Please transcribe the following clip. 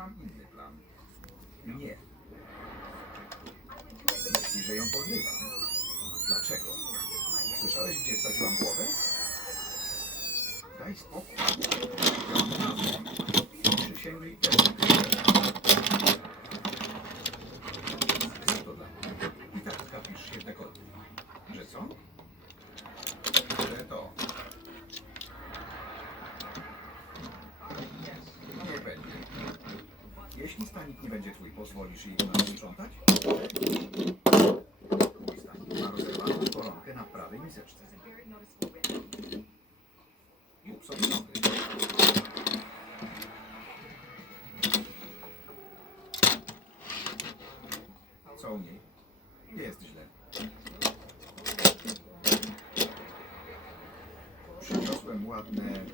mam inny plan. Nie. Myśli, że ją podrywam. Dlaczego? Słyszałeś, gdzie wsadziłam głowę? Daj spokój. Przysięgli też. Co to dla mnie? I tak skapisz jednego. Że co? Że to. Nie będzie. Jeśli stanik nie będzie twój, pozwolisz jej u nas sprzątać? Mój stanik ma rozerwaną koronkę na prawej miseczce. Kup sobie. Co u niej? Jest źle. Przyniosłem ładne